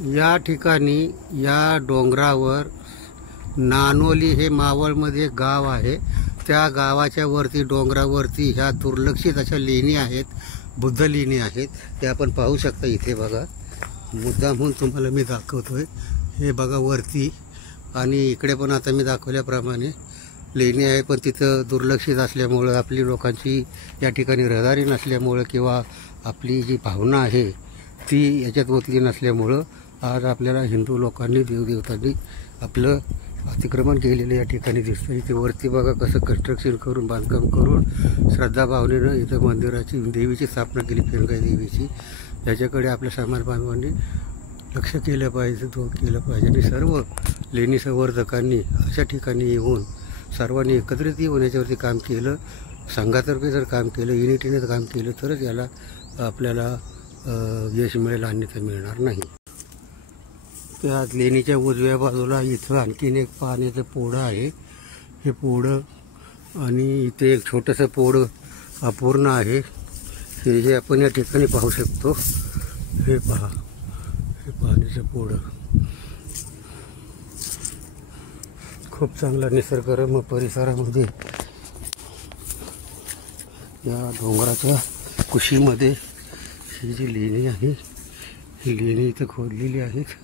या ठिकाणी या डोंगरावर नानोली हे मावळमध्ये गाव आहे. त्या गावाच्या वरती डोंगरावरती ह्या दुर्लक्षित अशा लेणी आहेत, बुद्ध लेणी आहेत. ते आपण पाहू शकता इथे बघा. मुद्दाम म्हणून तुम्हाला मी दाखवतोय. हे बघा वरती, आणि इकडे पण आता मी दाखवल्याप्रमाणे लेणी आहे. पण तिथं दुर्लक्षित असल्यामुळं, आपली लोकांची या ठिकाणी रहदारी नसल्यामुळं, किंवा आपली जी भावना आहे ती याच्यात ओतली नसल्यामुळं आज आपल्याला हिंदू लोकांनी, देवदेवतांनी आपलं अतिक्रमण केलेलं या ठिकाणी दिसतं. इथे वरती बघा कसं कन्स्ट्रक्शन करून, बांधकाम करून श्रद्धाभावनेनं इथं मंदिराची, देवीची स्थापना केली, पेनगाई देवीची. याच्याकडे आपल्या समाज बांधवांनी लक्ष केलं पाहिजे, केलं पाहिजे. आणि सर्व लेणी संवर्धकांनी अशा ठिकाणी येऊन, सर्वांनी एकत्रित येऊन याच्यावरती काम केलं, संघातर्फे जर काम केलं, युनिटीने काम केलं, तरच याला आपल्याला यश मिळेल, अन्यथा मिळणार नाही. त्या लेणीच्या उजव्या बाजूला इथं आणखीन एक पाण्याचं पोळं आहे. हे पोळं, आणि इथे एक छोटंसं पोळं अपूर्ण आहे. हे जे आपण या ठिकाणी पाहू शकतो, हे पहा, हे पाण्याचं पोळं. खूप चांगला निसर्गरम्य परिसरामध्ये या डोंगराच्या कुशीमध्ये ही जी लेणी आहे, ही लेणी इथं खोदलेली आहेत.